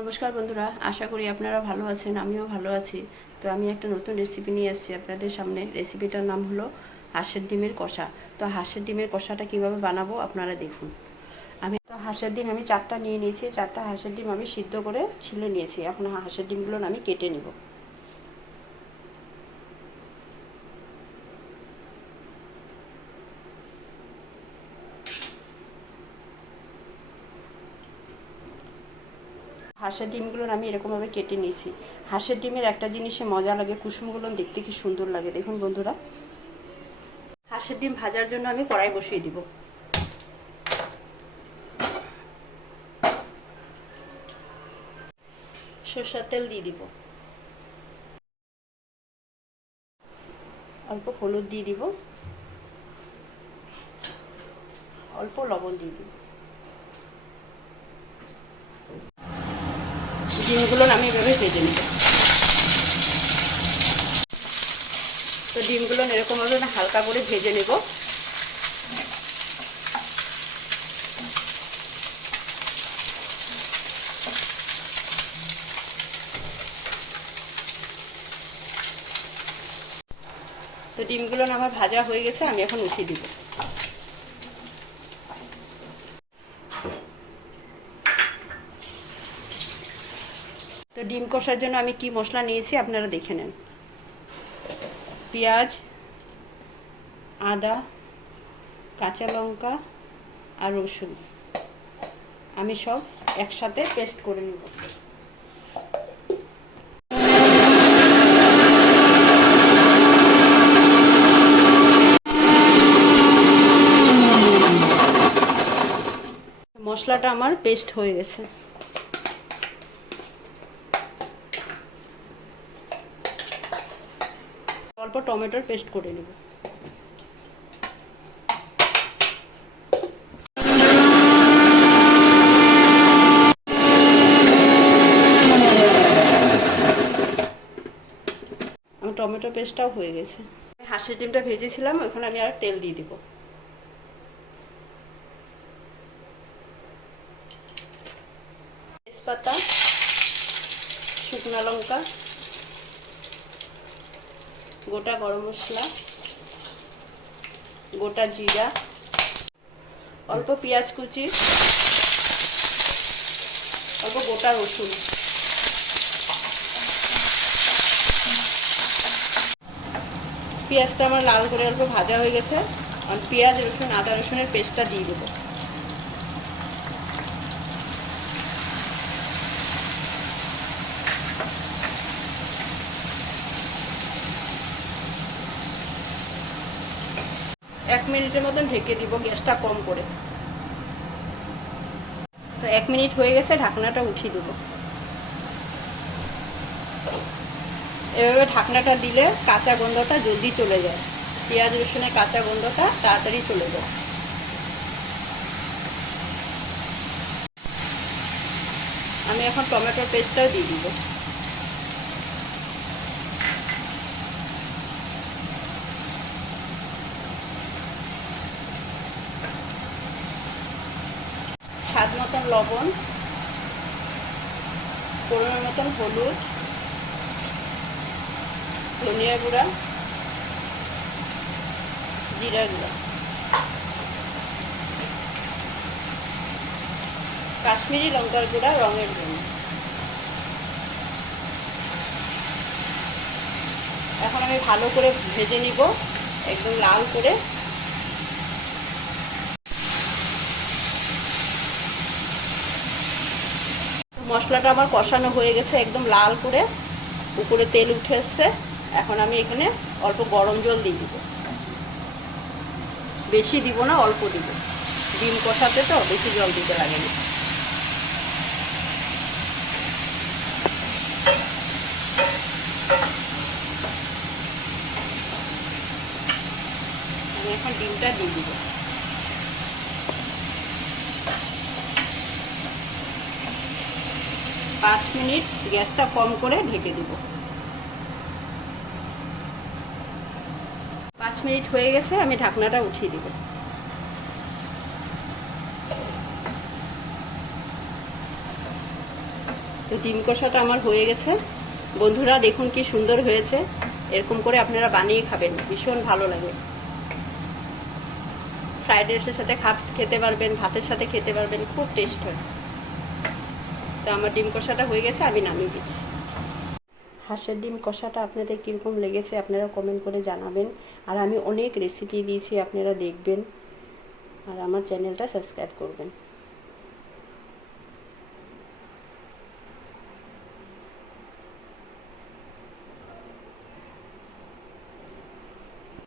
নমস্কার বন্ধুরা, আশা করি আপনারা ভালো আছেন। আমিও ভালো আছি। তো আমি একটা নতুন রেসিপি নিয়ে এসেছি আপনাদের সামনে। রেসিপিটার নাম হলো হাঁসের ডিমের কষা। তো হাঁসের ডিমের কষাটা কিভাবে বানাবো আপনারা দেখুন। হাঁসের ডিম আমি 4টা নিয়ে নিয়েছি। 4টা হাঁসের ডিম আমি সিদ্ধ করে ছিলে নিয়েছি। এখন হাঁসের ডিমগুলো আমি কেটে নিব। হাঁসের ডিমগুলো আমি এরকমভাবে কেটে নিয়েছি। হাঁসের ডিমের একটা জিনিসে মজা লাগে, কুসুমগুলো দেখতে কি সুন্দর লাগে। দেখুন বন্ধুরা, হাঁসের ডিম ভাজার জন্য আমি কড়াই বসিয়ে দিব। সরষের তেল দিয়ে দিব, অল্প হলুদ দিয়ে দিব, অল্প লবণ দিয়ে দিব। ডিমগুলো আমি এভাবে ভেজে নেব। তো ডিমগুলো এরকমভাবে হালকা করে ভেজে নেব। তো ডিমগুলো আমার ভাজা হয়ে গেছে, আমি এখন উঠিয়ে দিব। তো ডিম কষার জন্য আমি কি মশলা নিয়েছি আপনারা দেখে নেন। পেঁয়াজ, আদা, কাঁচা লঙ্কা আর রসুন আমি সব একসাথে পেস্ট করে নেব। মশলাটা আমার পেস্ট হয়ে গেছে। অল্প টমেটোর পেস্ট করে নেব। আমার টমেটো পেস্টটাও হয়ে গেছে। হাঁসের ডিমটা ভেজেছিলাম, ওখানে আমি আর তেল দিয়ে দিব। তেজপাতা, শুকনো লঙ্কা, গোটা গরম মশলা, গোটা জিরা, অল্প পেঁয়াজ কুচি, অল্প গোটা রসুন। পেঁয়াজটা আমার লাল করে অল্প ভাজা হয়ে গেছে। আর পেঁয়াজ, রসুন, আদা রসুনের পেস্টটা দিয়ে দেবো। এক মিনিটের মতন ঢেকে দিব, গ্যাসটা কম করে। তো 1 মিনিট হয়ে গেছে, ঢাকনাটা উঠিয়ে দেবো। এভাবে ঢাকনাটা দিলে কাঁচা গন্ধটা জলদি চলে যায়। পেঁয়াজ রসুনের কাঁচা গন্ধটা তাড়াতাড়ি চলে যায়। আমি এখন টমেটোর পেস্টটাও দিয়ে দিব। স্বাদ মতন লবণ, পরিমাণ মতন হলুদ, ধনিয়া গুঁড়া, জিরা গুঁড়া, কাশ্মীরি লঙ্কার গুঁড়া রঙের জন্য। এখন আমি ভালো করে ভেজে নিব, একদম লাল করে। মশলাটা আমার কষানো হয়ে গেছে, একদম লাল করে উপরে তেল উঠে এসছে। এখন আমি এখানে অল্প গরম জল দিয়ে দিব। বেশি দিব না, অল্প দিব। ডিম কষাতে তো বেশি জল দিতে লাগে না। আমি এখন ডিমটা দিয়ে দিব। 5 মিনিট গ্যাসটা কম করে ঢেকে দিব। 5 মিনিট হয়ে গেছে, আমি ঢাকনাটা উঠিয়ে দিব। তো ডিম কষাটা আমার হয়ে গেছে বন্ধুরা, দেখুন কি সুন্দর হয়েছে। এরকম করে আপনারা বানিয়ে খাবেন, ভীষণ ভালো লাগে। ফ্রাইড রাইসের সাথে খেতে পারবেন, ভাতের সাথে খেতে পারবেন, খুব টেস্ট হয়। তো আমার ডিম কষাটা হয়ে গেছে, আমি নামিয়ে দিচ্ছি। হাঁসের ডিম কষাটা আপনাদের কীরকম লেগেছে আপনারা কমেন্ট করে জানাবেন। আর আমি অনেক রেসিপি দিয়েছি, আপনারা দেখবেন আর আমার চ্যানেলটা সাবস্ক্রাইব করবেন।